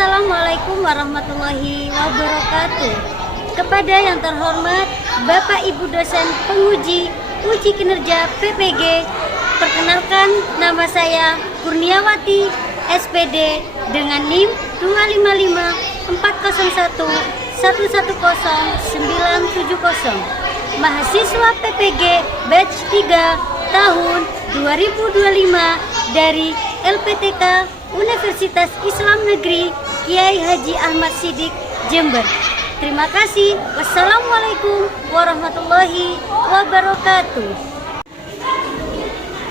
Assalamualaikum warahmatullahi wabarakatuh. Kepada yang terhormat Bapak Ibu dosen penguji uji kinerja PPG, perkenalkan nama saya Kurniawati SPD dengan NIM 25540110970, mahasiswa PPG batch 3 tahun 2025 dari LPTK Universitas Islam Negeri Kiai Haji Ahmad Siddiq, Jember. Terima kasih. Wassalamualaikum warahmatullahi wabarakatuh.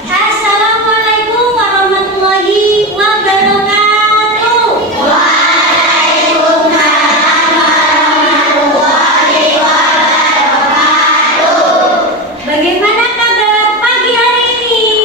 Assalamualaikum warahmatullahi wabarakatuh. Waalaikumsalam warahmatullahi wabarakatuh. Bagaimana kabar pagi hari ini?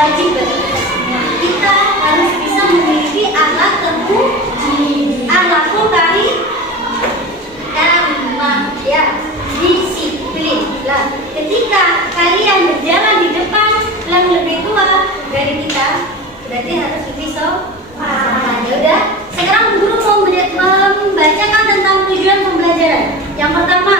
wajib bagi kita semua. Kita harus bisa memiliki akhlak terpuji, akhlakul karim, ya, disiplin. Lah, ketika kalian berjalan di depan yang lebih tua dari kita, berarti harus lebih sopan. Ya udah, sekarang guru mau membacakan tentang tujuan pembelajaran. Yang pertama,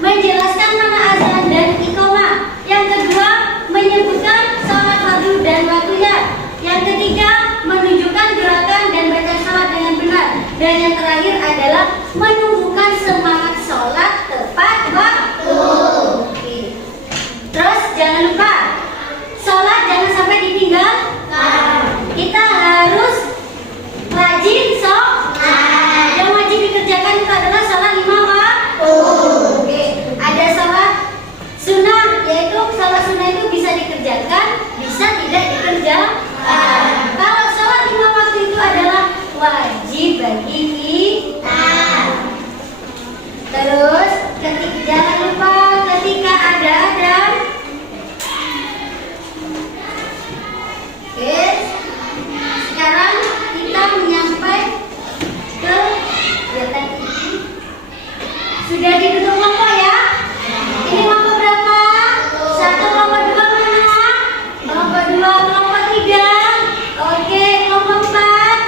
menjelaskan mana azan dan iqamah. Yang kedua, menyebutkan salat fardu dan waktunya. Yang ketiga, menunjukkan gerakan dan baca salat dengan benar. Dan yang terakhir adalah menumbuhkan semangat sholat tepat waktu. Terus jangan lupa, sholat jangan sampai ditinggal. Kita harus rajin sholat. Yang wajib dikerjakan itu adalah sholat 5 waktu. Ada sholat sunnah, yaitu sholat sunnah itu bisa dikerjakan, bisa tidak dikerjakan. Kalau sholat 5 waktu itu adalah wajib bagi kita. Terus jangan lupa ketika ada adzan. Oke, sekarang kita menyampai ke kegiatan ini. Sudah ditutup kelompok ya? Ini kelompok berapa? 1, kelompok 2 mana? Kelompok 2, kelompok 3. Oke, kelompok 4.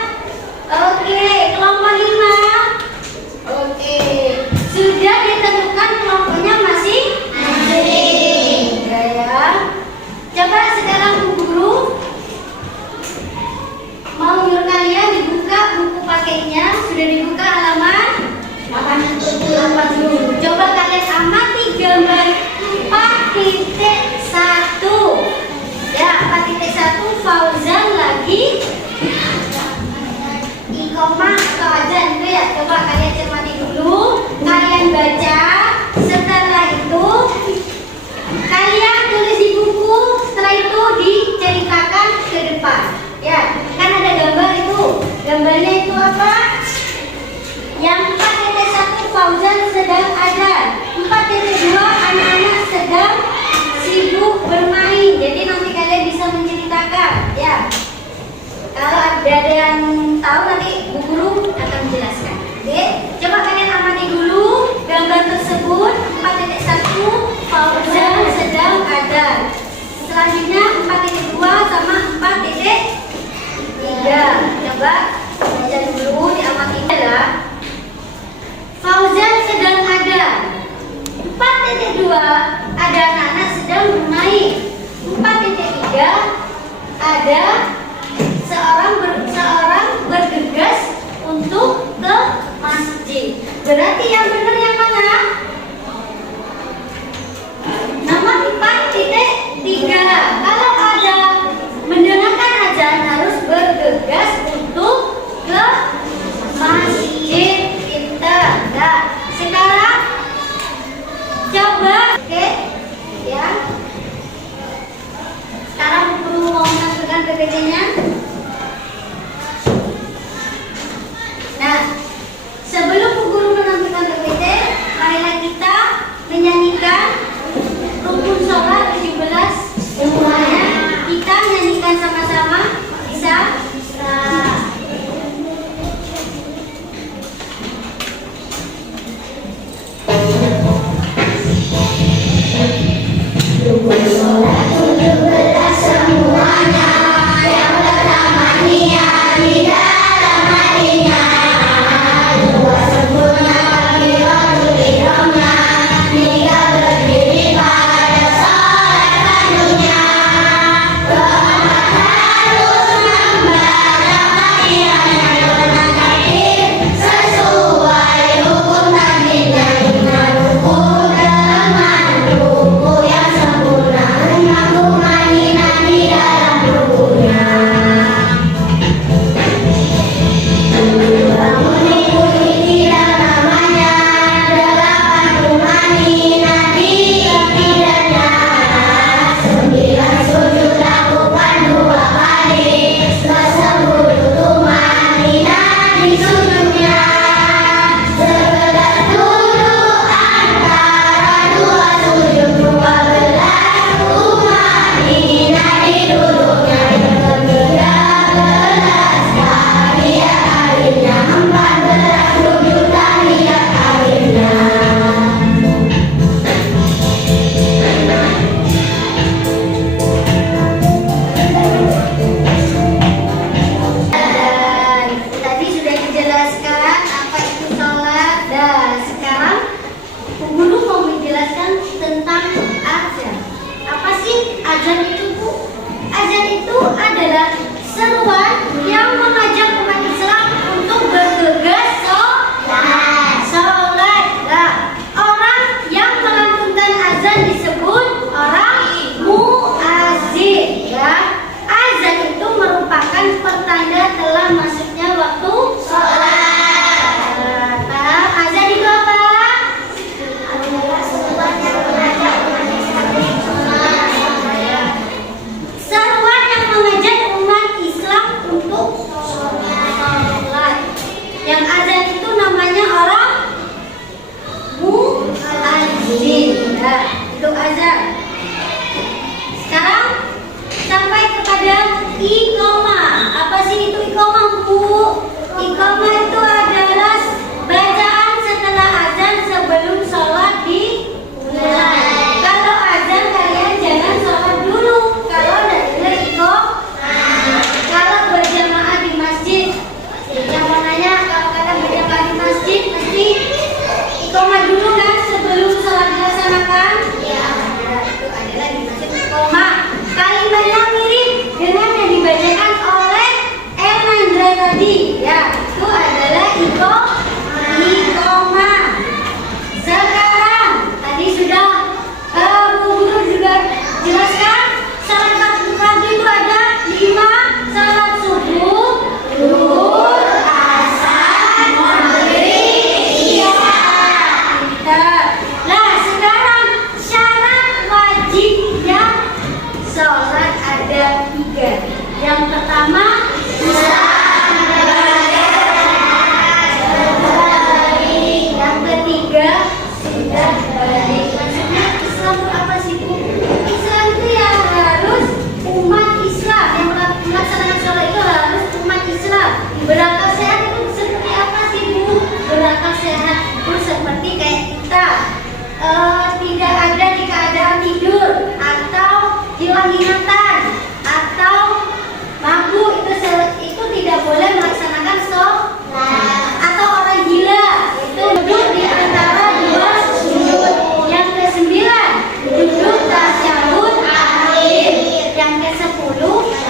Oke, kelompok 5. Oke, sudah ditentukan kelompoknya masing-masing. Ya. Coba sekarang Bu Guru mau nyuruh kalian dibuka buku pakainya. Sudah dibuka halaman 87. Coba kalian amati gambar 4.1. Ya, 4.1 Fauzan lagi iqamah atau azan itu ya. Coba kalian cermati dulu, kalian baca. Setelah itu kalian tulis di buku. Setelah itu diceritakan ke depan. Ya, kan ada gambar itu. Gambarnya itu apa? Yang 4.1 Fauzan sedang azan. 4.2 anak-anak sedang sibuk bermain. Jadi nanti kalian bisa menceritakan. Ya. Kalau ada yang tahu nanti Bu Guru akan menjelaskan. Oke, coba kalian amati dulu gambar tersebut. 4.1 Fauzan sedang azan. Selanjutnya 4.2 sama 4.3. Coba baca dulu, diamati ya. Fauzan sedang azan. 4.2 ada anak-anak sedang bermain. 4.3 ada seorang bergegas untuk ke masjid. Berarti yang benar yang mana? Nomor 4.3. Kalau ada mendengarkan azan harus bergegas untuk ke masjid kita. Nah, sekarang coba, oke, ya. Sekarang guru mau menampilkan PPT-nya. Nah, sebelum Bu Guru menampilkan PPT, marilah kita menyanyikan rukun sholat 17 semuanya. Kita nyanyikan sama-sama. Bisa? Rukun sholat 17 semuanya. Yang ada 3. Yang pertama, yang ketiga, sudah baik. Maksudnya Islam itu apa sih, Bu? Islam itu ya harus umat Islam yang melaksanakan sholat itu harus umat Islam. Berakal sehat itu seperti apa sih, Bu? Berakal sehat itu seperti kayak kita tidak ada di keadaan tidur atau hilang ingatan atau mabuk, itu tidak boleh melaksanakan sholat. Atau orang gila itu duduk di antara 2 sujud. Yang ke-9 duduk tasyahud akhir. Yang ke-10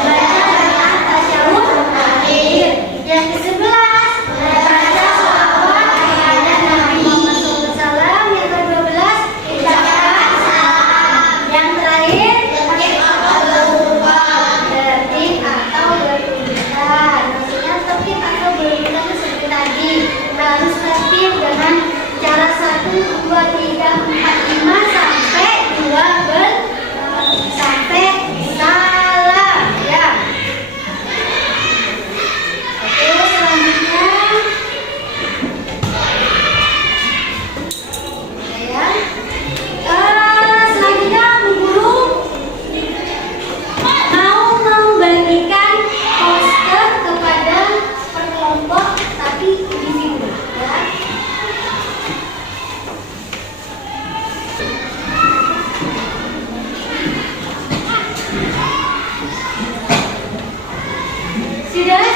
baca rakaat tasyahud akhir. Yang ke-11 baca sholawat kepada Nabi Muhammad SAW. Yang ke-12 ucapkan salam. Yang terakhir tertib atau berurutan. Maksudnya tertib atau berurutan itu seperti tadi, harus tertib dengan cara 1, 2, 3, 4, 5 sampai 12 sampai salam ya. Oke, selanjutnya ya. Selanjutnya Bu Guru mau membagikan poster kepada per kelompok tapi individu ya.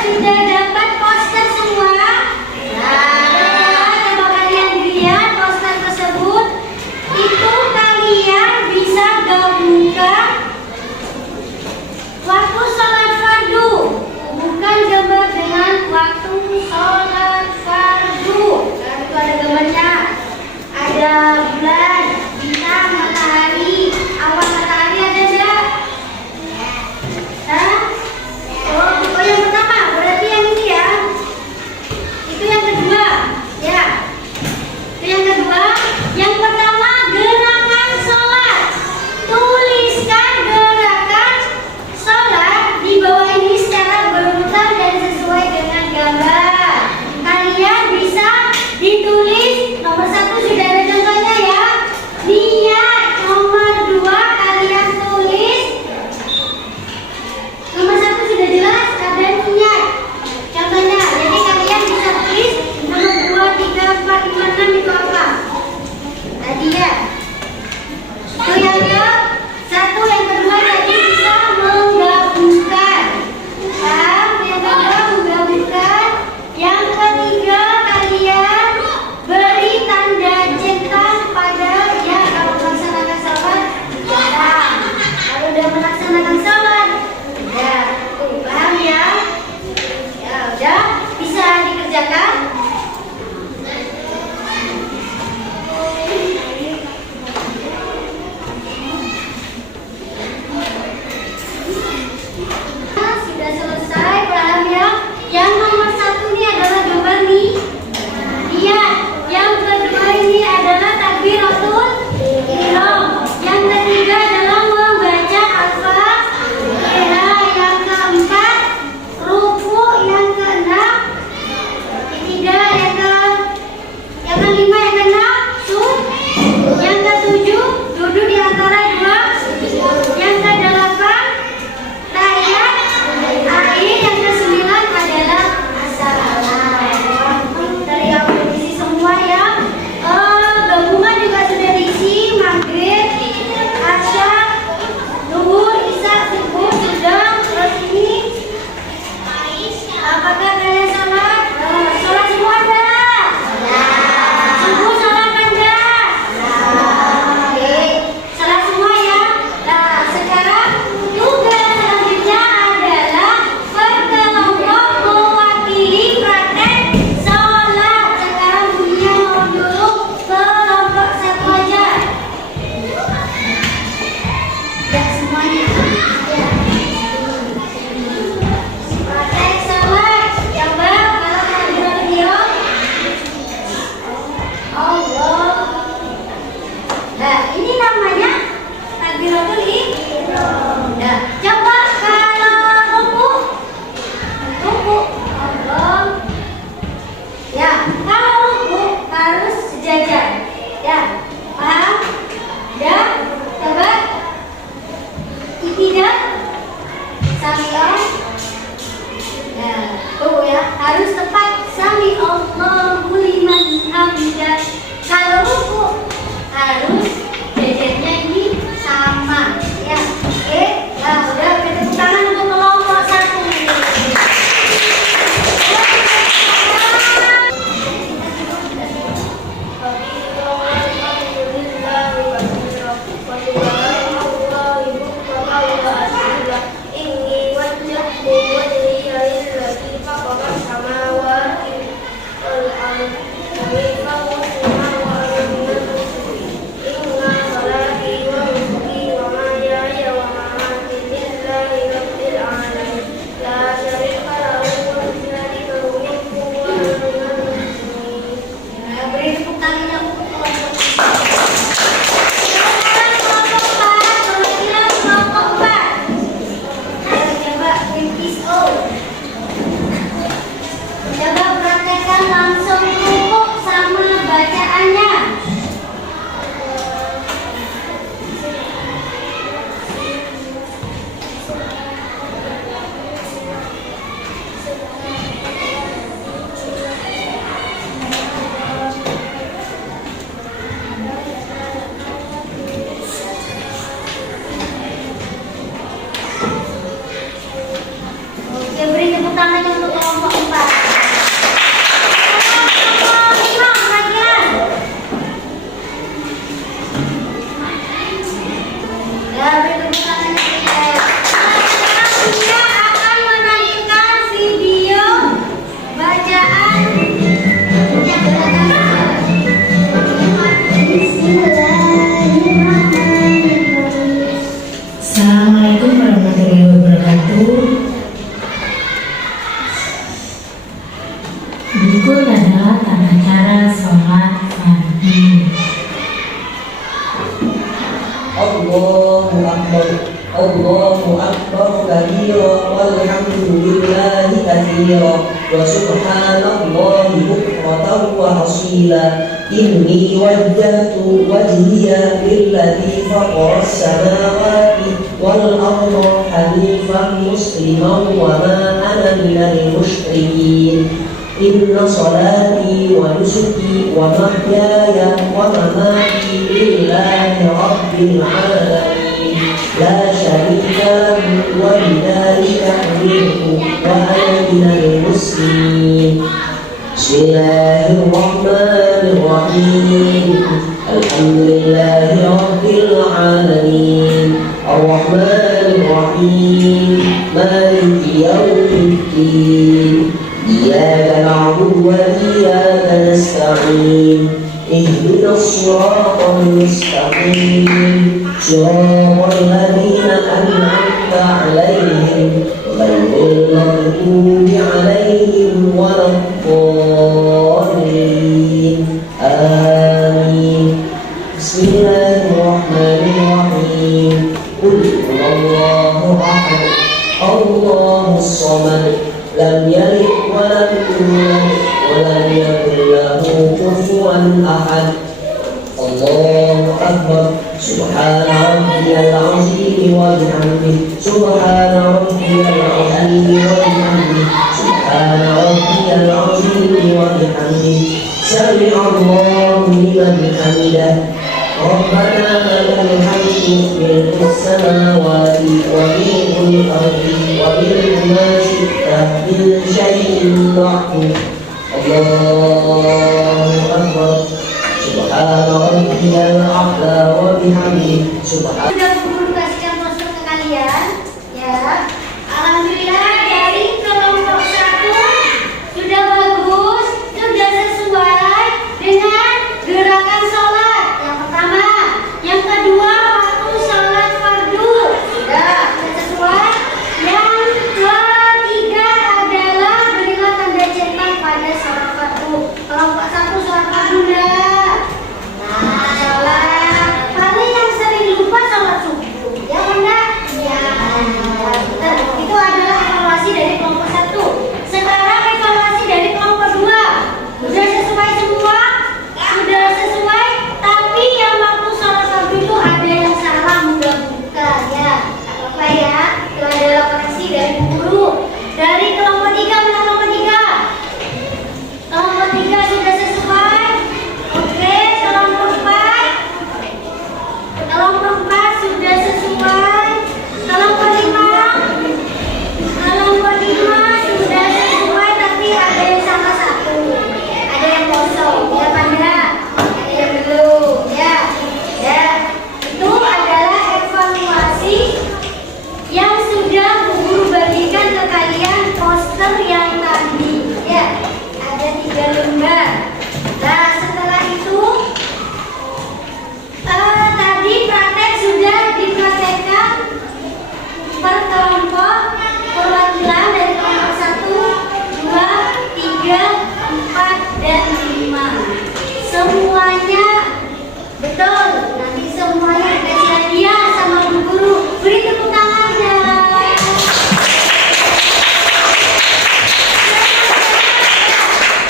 Sudah dapat poster semua? Nah, coba kalian lihat poster tersebut. Itu kalian bisa gabungkan waktu sholat fardu, bukan gambar dengan waktu sholat fardu. Nah, itu ada gambarnya, ada bulan, bintang, matahari, awan matahari, ada enggak? Hah? Oh, yang pertama berarti yang ini ya. Itu yang kedua ya. Itu yang kedua. Yang pertama gerakan sholat. Tuliskan gerakan sholat di bawah ini secara berurutan dan sesuai dengan gambar. Kalian bisa ditulis nomor 1 sudah ada contohnya ya. Sami nah, tuh ya, harus tepat. Sami Allahu liman hamidah. Kalau ruku harus jejernya ini sama ya. Oke, nah udah tepuk tangan untuk kelompok 1. Beri tepuk tangan untuk kelompok 4. Kelompok 5 bagian. Ya, beri tepuk tangan untuk saya. Dia akan menampilkan video bacaan Assalamualaikum warahmatullahi wabarakatuh. Berikut adalah tata cara sholat fardu. Allahu Akbar, Allahu Akbar kabira, walhamdulillahi katsira, wa subhanallahi bukratan wa asila. Inni wajjahtu wajhiya lilladzi fatara as-samawati wal arda hanifan musliman wa ma ana minal musyrikin. Inna salati wa nusuki wa mahyaya wa mamati lillahi rabbil alamin la syarika lahu wa bidzalika umirtu wa ana minal muslimin. Bismillahirrahmanirrahim. Alhamdulillahi rabbil alamin. Ar-Rahmanir Rahim. Maliki yaumiddin. إياك نعبد وإياك نستعين اهدنا الصراط المستقيم صراط الذين أنعمت عليهم غير المغضوب عليهم ولا الضالين آمين. بسم الله الرحمن الرحيم. قل هو الله أحد الله الصمد لم يلد ولم يولد ولم يكن له كفوا أحد. الله أكبر. سبحان ربي العظيم وبحمده سبحان ربي العظيم وبحمده سبحان ربي العظيم وبحمده سمع الله لمن حمده. ربنا لك الحمد ملء السماوات وملء الأرض وملء ما شئت من شيء بعد. الله أكبر. سبحان ربي الأعلى وبحمده سبحان. Sudah mengedukasikan poster ke kalian, ya. Alhamdulillah dari kelompok 1 sudah bagus, sudah sesuai dengan gerakan sholat. Yang pertama, yang kedua waktu sholat fardu sudah sesuai. Yang ketiga adalah berilah tanda centang pada sholat fardu. Kelompok 1 sholat fardu dah. Nah, sholat paling yang sering lupa sholat subuh, ya kan? Itu adalah kalian poster yang tadi. Ya, ada 3 lembar. Nah, setelah itu tadi praktek sudah dipraktekkan per kelompok perwakilan dari kelompok 1, 2, 3, 4, dan 5. Semuanya betul. Nanti semuanya dikasih hadiah sama Bu Guru. Beri tepuk tangannya.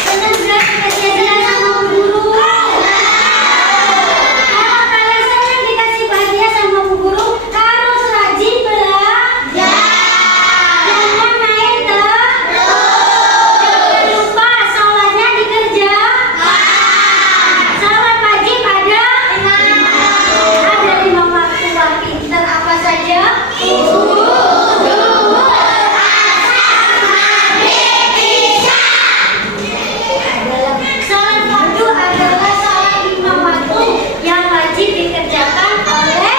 Senang juga dikasih hadiah sama Bu Guru. Kalau kalian senang dikasih hadiah sama Bu Guru, harus rajin belajar. Jangan main terus. Jangan lupa sholatnya dikerjakan. Sholat wajib ada 5 waktu. Wah, pinter. Apa saja? Sholat fardu adalah sholat 5 waktu yang wajib dikerjakan oleh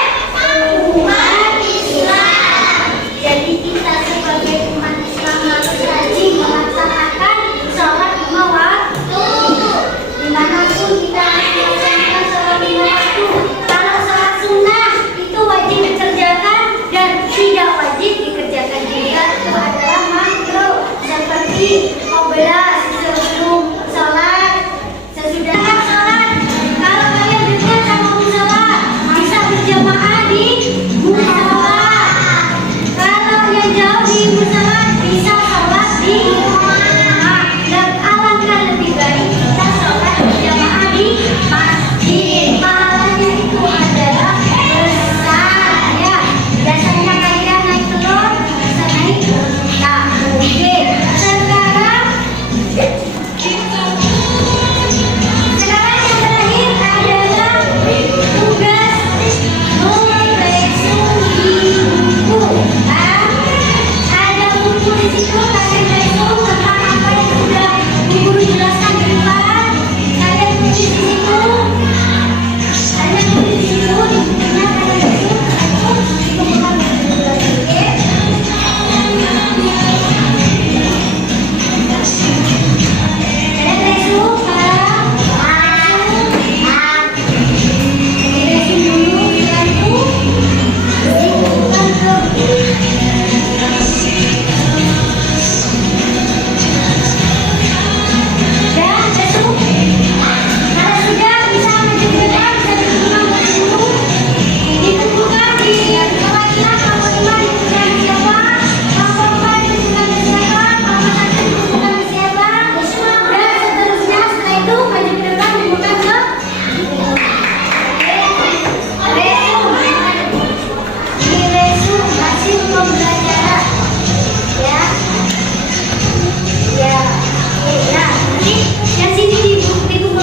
umat Islam. Jadi kita sebagai umat Islam harus rajin melaksanakan sholat 5 waktu. Dimanapun kita melaksanakan sholat 5 waktu. Kalau sholat sunnah itu wajib dikerjakan dan tidak wajib dikerjakan juga. Itu adalah makruh, seperti obras sebelum sholat, sesudah sholat. Kalau kalian dekat sama musola, bisa berjamaah di musola. Kalau yang jauh di musola, bisa sholat di rumah. Dan alangkah lebih baik kita sholat berjamaah di masjid. Pahalanya itu adalah besar, ya. Biasanya kalian naik telur, bisa naik tahu. Oke, sekarang yang terakhir adalah tugas meresum di buku. Ada buku di situ, kalian resum tentang apa yang sudah Bu Guru jelaskan di depan. Kalian tulis di situ. Kalian tulis di situ, di bukunya kalian resum. Itu bukan buku lagi, oke? Kalian resum, resum dulu, itu bukan ke dan resum. Kalau sudah bisa menunjukkan, bisa ditunjukkan ke guru. Ditentukan di perwakilan kelompok 5 ditentukan siapa, kelompok 4 ditentukan siapa, kelompok 1 ditentukan siapa, dan seterusnya. Setelah itu maju ke depan ditentukan ke resum. Di resum hasil pembelajaran, ya. Ya, nah, nanti yang sini di buku tulis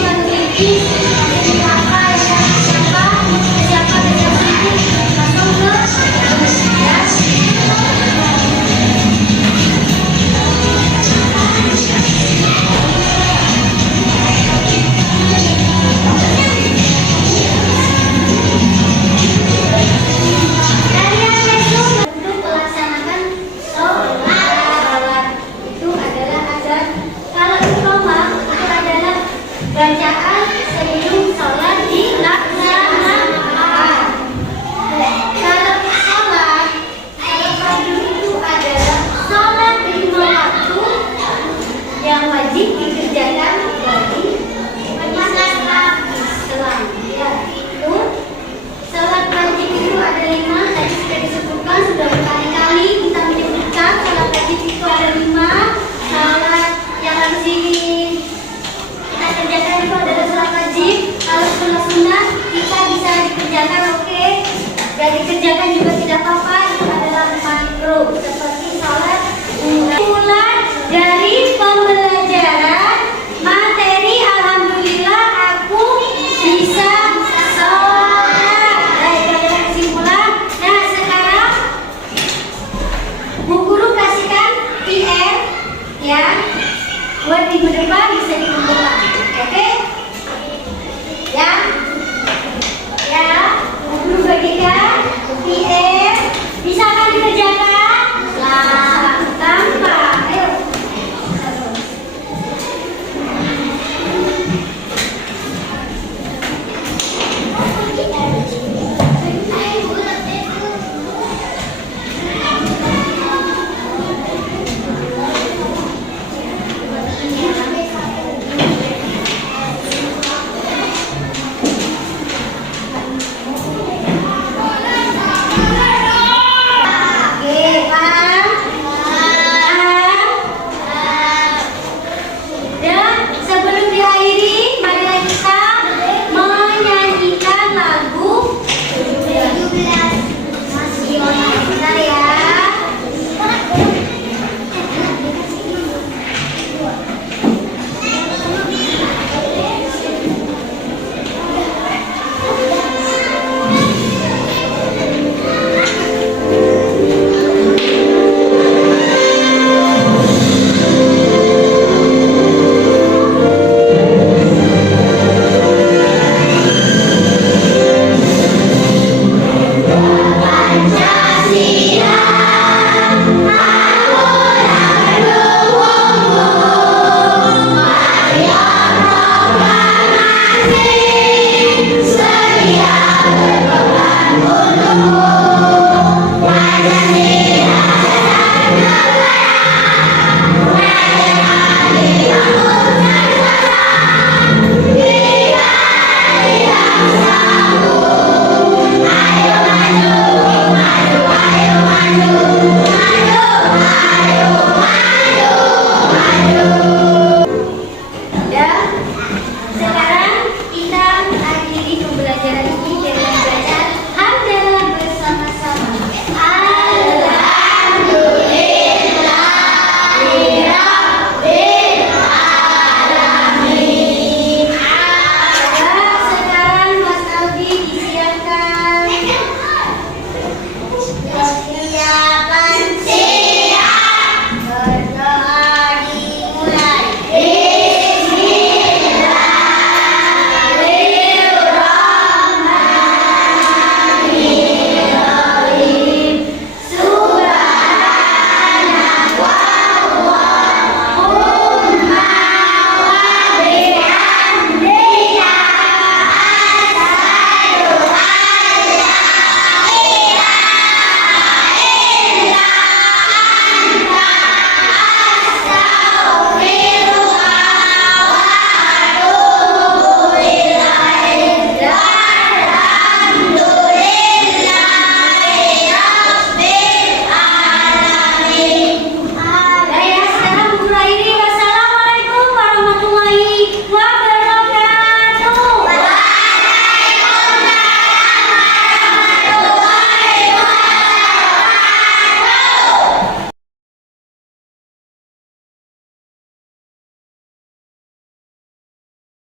apa, siapa, langsung ke ya. Kalian resum untuk melaksanakan sholat. Itu adalah azan. Kalau iqamah itu adalah bacaan sebelum sholat dilaksanakan. Kalau sholat, kalau fardu itu adalah sholat 5 waktu yang wajib dikerjakan bagi umat Islam. Ya, itu sholat wajib itu ada 5. Tadi sudah disebutkan, sudah berkali-kali kita menyebutkan sholat wajib itu ada 5. Sholat yang harus kita kerjakan itu adalah sholat wajib. Kalau sholat sunnah kita bisa dikerjakan, oke. Dan dikerjakan juga tidak apa-apa. Itu adalah makruh, seperti sholat mulai dari pembelajaran materi. Alhamdulillah aku bisa sholat. Baik, adalah kesimpulan. Nah, sekarang Bu Guru kasihkan PR, ya, buat minggu depan bisa dikumpulkan, oke?